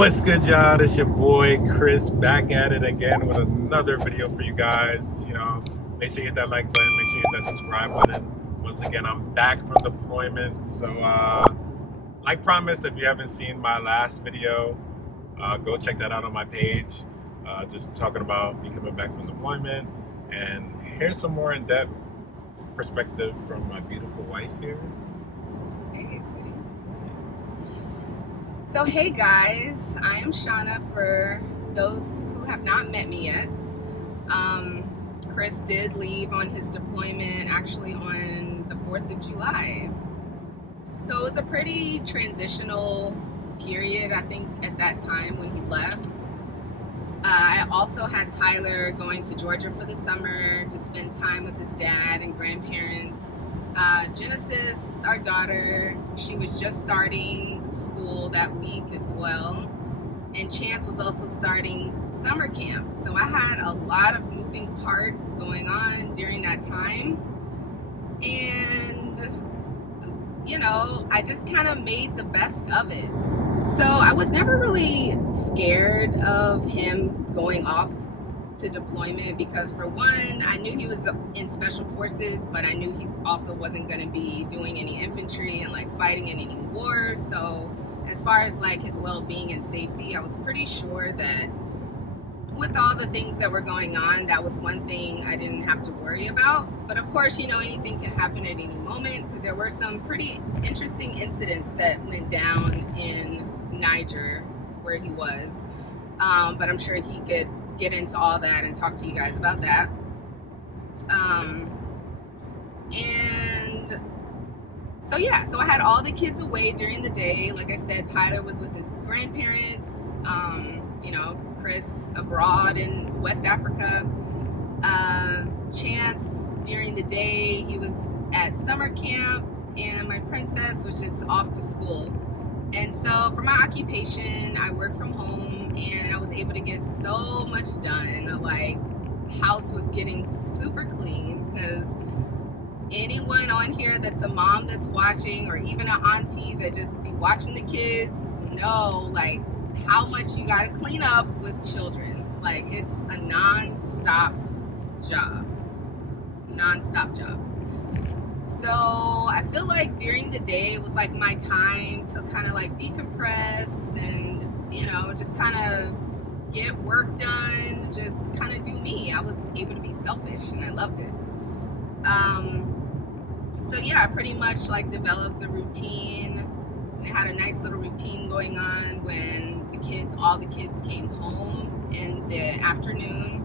What's good, y'all? It's your boy Chris back at it again with another video for you guys. Make sure you hit that like button, make sure you hit that subscribe button. Once again, I'm back from deployment. So like promised, if you haven't seen my last video, go check that out on my page. Just talking about me coming back from deployment, and here's some more in-depth perspective from my beautiful wife here. Hey, sweetie. So, hey guys, I am Shauna. For those who have not met me yet, Chris did leave on his deployment actually on the 4th of July. So it was a pretty transitional period, I think, at that time when he left. I also had Tyler going to Georgia for the summer to spend time with his dad and grandparents. Genesis, our daughter, she was just starting school that week as well. And Chance was also starting summer camp. So I had a lot of moving parts going on during that time. And, I just kind of made the best of it. So I was never really scared of him going off to deployment because, for one, I knew he was in special forces, but I knew he also wasn't going to be doing any infantry and fighting in any wars. So as far as his well-being and safety, I was pretty sure that with all the things that were going on, that was one thing I didn't have to worry about. But of course, anything can happen at any moment, because there were some pretty interesting incidents that went down in Niger where he was. But I'm sure he could get into all that and talk to you guys about that. So I had all the kids away during the day. Like I said, Tyler was with his grandparents, Chris abroad in West Africa. Chance, during the day, he was at summer camp, and my princess was just off to school. And so for my occupation, I work from home, and I was able to get so much done. House was getting super clean, because anyone on here that's a mom that's watching, or even an auntie that just be watching the kids, know how much you gotta clean up with children. It's a non-stop job. So I feel during the day it was my time to kind of decompress and just kind of get work done, just kind of do me. I was able to be selfish, and I loved it. So yeah, I pretty much developed a routine. So I had a nice little routine going on when all the kids came home in the afternoon.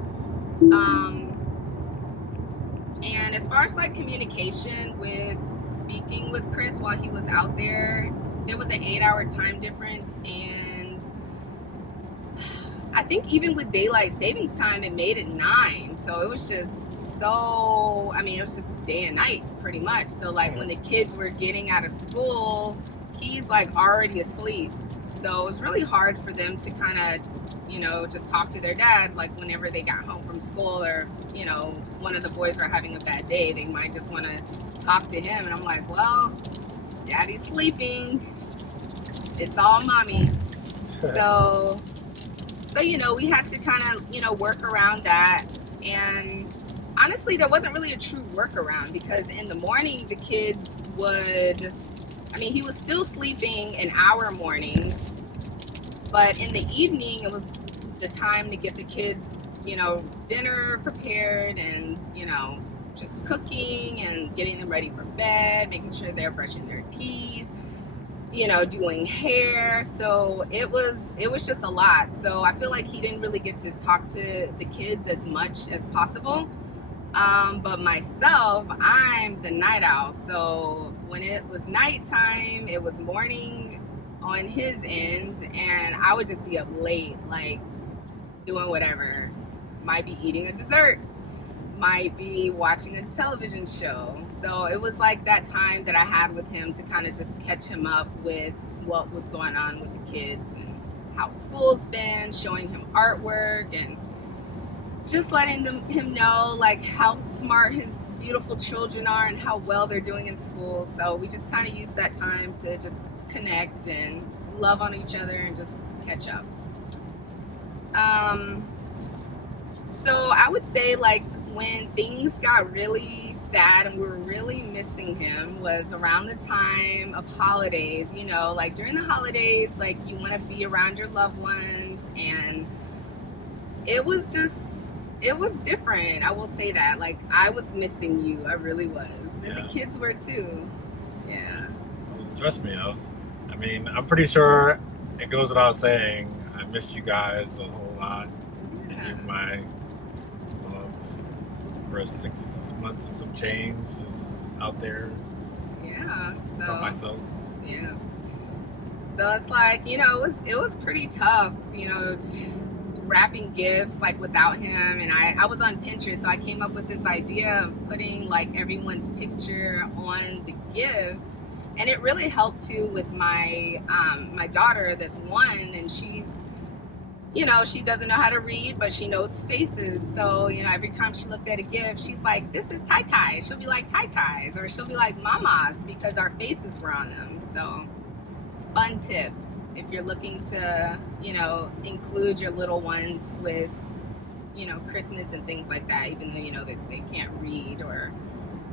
And as far as communication with speaking with Chris while he was out there was an 8-hour time difference, and I think even with daylight savings time, it made it 9. So it was just it was just day and night pretty much. So when the kids were getting out of school, he's already asleep. So it was really hard for them to kind of, just talk to their dad, whenever they got home from school, or, one of the boys are having a bad day, they might just want to talk to him. And I'm well, daddy's sleeping. It's all mommy. So, we had to kind of, work around that. And honestly, there wasn't really a true workaround, because in the morning, the kids he was still sleeping an hour morning, but in the evening, it was the time to get the kids, dinner prepared, and, just cooking and getting them ready for bed, making sure they're brushing their teeth, doing hair. So it was just a lot. So I feel he didn't really get to talk to the kids as much as possible. But myself, I'm the night owl. So when it was nighttime, it was morning on his end, and I would just be up late, doing whatever. Might be eating a dessert, might be watching a television show. So it was that time that I had with him to kind of just catch him up with what was going on with the kids and how school's been, showing him artwork, and just letting him know how smart his beautiful children are and how well they're doing in school. So we just kind of used that time to just connect and love on each other and just catch up. So I would say like when things got really sad and we were really missing him was around the time of holidays. You know, like during the holidays, like you want to be around your loved ones, and it was different. I will say that. Like I was missing you. I really was. And the kids were too. Yeah. Trust me, I mean, I'm pretty sure it goes without saying, I miss you guys a whole lot. Yeah. And my for 6 months and some change just out there. Yeah. So by myself. Yeah. So it's like, you know, it was pretty tough, you know, wrapping gifts like without him. And I was on Pinterest, so I came up with this idea of putting like everyone's picture on the gift. And it really helped too with my my daughter that's 1, and she's, you know, she doesn't know how to read, but she knows faces. So, you know, every time she looked at a gift, she's like, this is tie-tie. She'll be like tie-ties, or she'll be like mamas, because our faces were on them. So, fun tip if you're looking to, you know, include your little ones with, you know, Christmas and things like that, even though, you know, they can't read, or,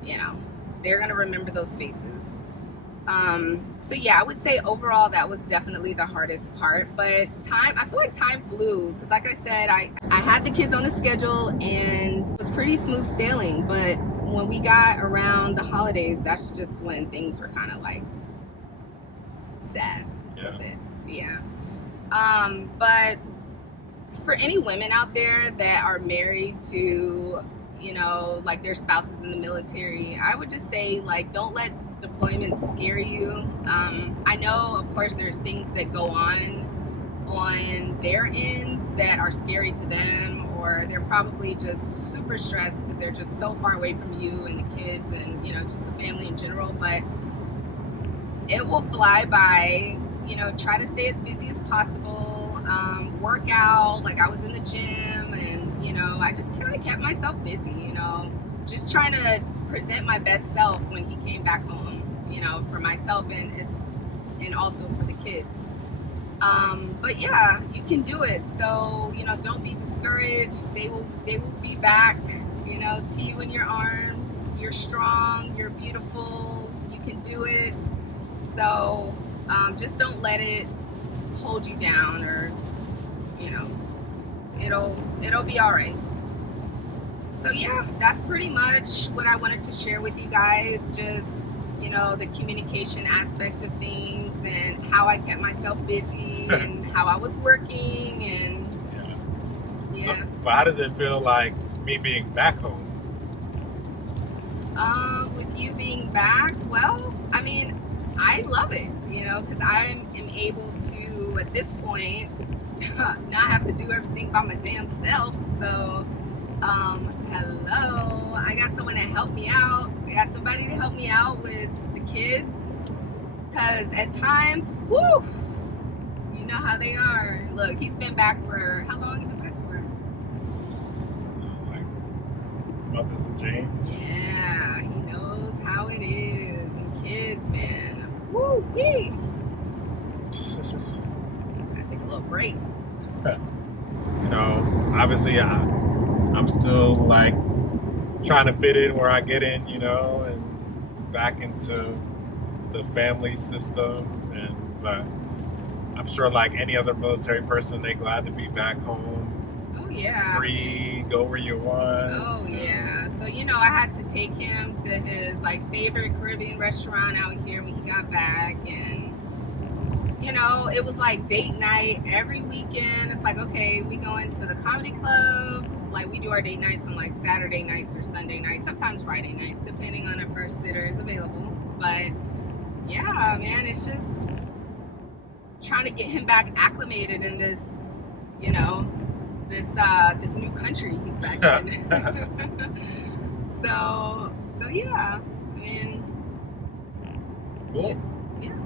you know, they're going to remember those faces. So yeah, I would say overall that was definitely the hardest part, but I feel like time flew, because like I said, I had the kids on a schedule and it was pretty smooth sailing, but when we got around the holidays, that's just when things were kind of like sad. Yeah. Yeah. But for any women out there that are married to, you know, like their spouses in the military, I would just say, like, don't let deployments scare you. I know, of course, there's things that go on their ends that are scary to them, or they're probably just super stressed because they're just so far away from you and the kids and, you know, just the family in general. But it will fly by. You know, try to stay as busy as possible, work out. Like I was in the gym, and, you know, I just kind of kept myself busy, you know, just trying to present my best self when he came back home, you know, for myself and also for the kids. But yeah, you can do it. So, you know, don't be discouraged. They will be back, you know, to you in your arms. You're strong, you're beautiful, you can do it. So just don't let it hold you down, or, you know, it'll be all right. So yeah, that's pretty much what I wanted to share with you guys. Just, you know, the communication aspect of things and how I kept myself busy and how I was working, and yeah. So, but how does it feel like me being back home? With you being back, well, I mean, I love it, you know, because I am able to, at this point, not have to do everything by my damn self. So, hello, I got someone to help me out. I got somebody to help me out with the kids, because at times, whoo, you know how they are. Look, he's been back for, how long have you been back for? Like a month and some change. Yeah, he knows how it is. And kids, man. Woo wee! Gotta take a little break. You know, obviously, I'm still like trying to fit in where I get in, you know, and back into the family system. But I'm sure, like any other military person, they're glad to be back home. Oh yeah. Free, go where you want. Oh yeah. So, you know, I had to take him to his like favorite Caribbean restaurant out here when he got back, and, you know, it was like date night every weekend. It's like, okay, we going to the comedy club. Like, we do our date nights on like Saturday nights or Sunday nights, sometimes Friday nights, depending on if first sitter is available. But yeah, man, it's just trying to get him back acclimated in this, you know, this new country he's back in. So yeah, I mean, cool. Yeah.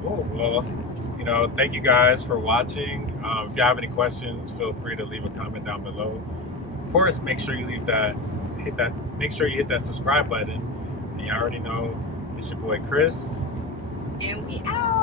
Cool. Well, you know, thank you guys for watching. If you have any questions, feel free to leave a comment down below. Of course, make sure you hit that subscribe button. And you already know, it's your boy Chris. And we out.